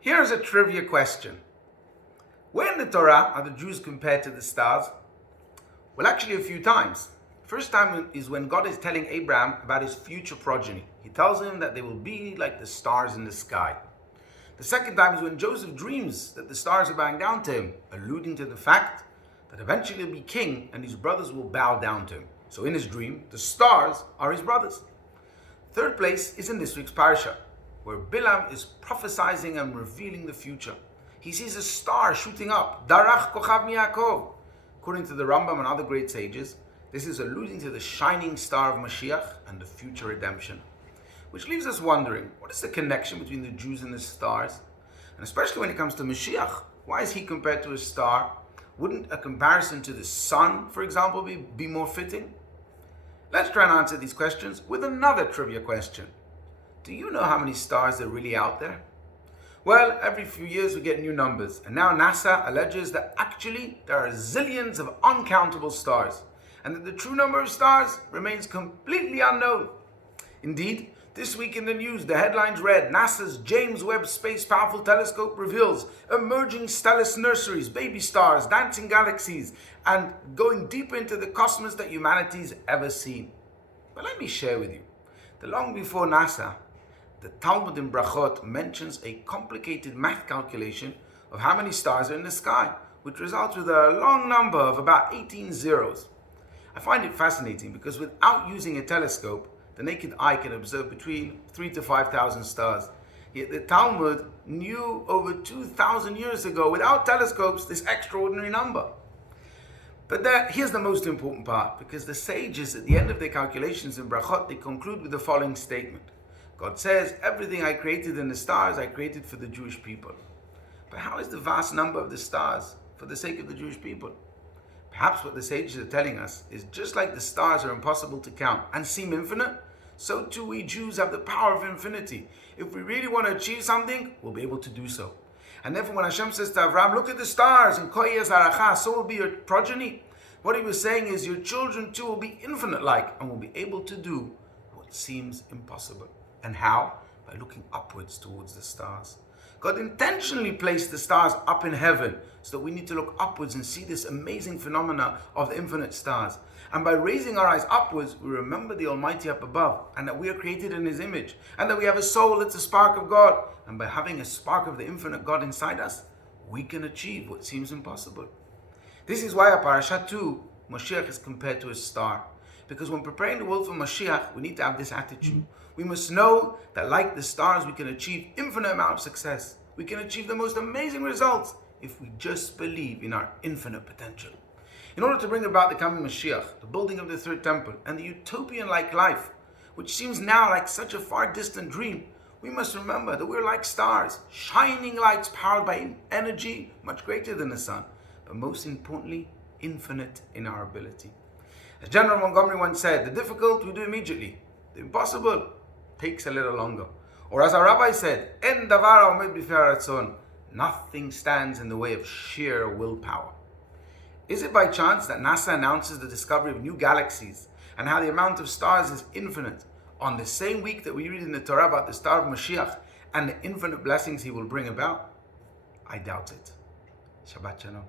Here's a trivia question. Where in the Torah are the Jews compared to the stars? Well, actually a few times. First time is when God is telling Abraham about his future progeny. He tells him that they will be like the stars in the sky. The second time is when Joseph dreams that the stars are bowing down to him, alluding to the fact that eventually he'll be king and his brothers will bow down to him. So in his dream, the stars are his brothers. Third place is in this week's Parsha, where Bilam is prophesying and revealing the future. He sees a star shooting up, Darach Kochav Mi'Yakov. According to the Rambam and other great sages, this is alluding to the shining star of Mashiach and the future redemption. Which leaves us wondering, what is the connection between the Jews and the stars? And especially when it comes to Mashiach, why is he compared to a star? Wouldn't a comparison to the sun, for example, be more fitting? Let's try and answer these questions with another trivia question. Do you know how many stars are really out there? Well, every few years we get new numbers, and now NASA alleges that actually there are zillions of uncountable stars, and that the true number of stars remains completely unknown. Indeed, this week in the news, the headlines read, NASA's James Webb Space Powerful Telescope reveals emerging stellar nurseries, baby stars, dancing galaxies, and going deeper into the cosmos that humanity's ever seen. But let me share with you that long before NASA, the Talmud in Brachot mentions a complicated math calculation of how many stars are in the sky, which results with a long number of about 18 zeros. I find it fascinating because without using a telescope, the naked eye can observe between 3,000 to 5,000 stars. Yet the Talmud knew over 2,000 years ago, without telescopes, this extraordinary number. But here's the most important part, because the sages, at the end of their calculations in Brachot, they conclude with the following statement. God says, everything I created in the stars, I created for the Jewish people. But how is the vast number of the stars for the sake of the Jewish people? Perhaps what the sages are telling us is just like the stars are impossible to count and seem infinite, so too we Jews have the power of infinity. If we really want to achieve something, we'll be able to do so. And therefore when Hashem says to Avraham, look at the stars, and Koyeh Zaracha, so will be your progeny, what he was saying is your children too will be infinite-like and will be able to do what seems impossible. And how? By looking upwards towards the stars. God intentionally placed the stars up in heaven so that we need to look upwards and see this amazing phenomena of the infinite stars. And by raising our eyes upwards, we remember the Almighty up above, and that we are created in His image, and that we have a soul that's a spark of God. And by having a spark of the infinite God inside us, we can achieve what seems impossible. This is why at Parasha 2, Mashiach is compared to a star. Because when preparing the world for Mashiach, we need to have this attitude. We must know that like the stars, we can achieve infinite amount of success. We can achieve the most amazing results if we just believe in our infinite potential. In order to bring about the coming Mashiach, the building of the third temple, and the utopian-like life, which seems now like such a far distant dream, we must remember that we're like stars, shining lights powered by energy much greater than the sun, but most importantly, infinite in our ability. As General Montgomery once said, the difficult we do immediately, the impossible takes a little longer. Or as our rabbi said, En davar haomed b'fnei haratzon, nothing stands in the way of sheer willpower. Is it by chance that NASA announces the discovery of new galaxies and how the amount of stars is infinite on the same week that we read in the Torah about the star of Mashiach and the infinite blessings he will bring about? I doubt it. Shabbat Shalom.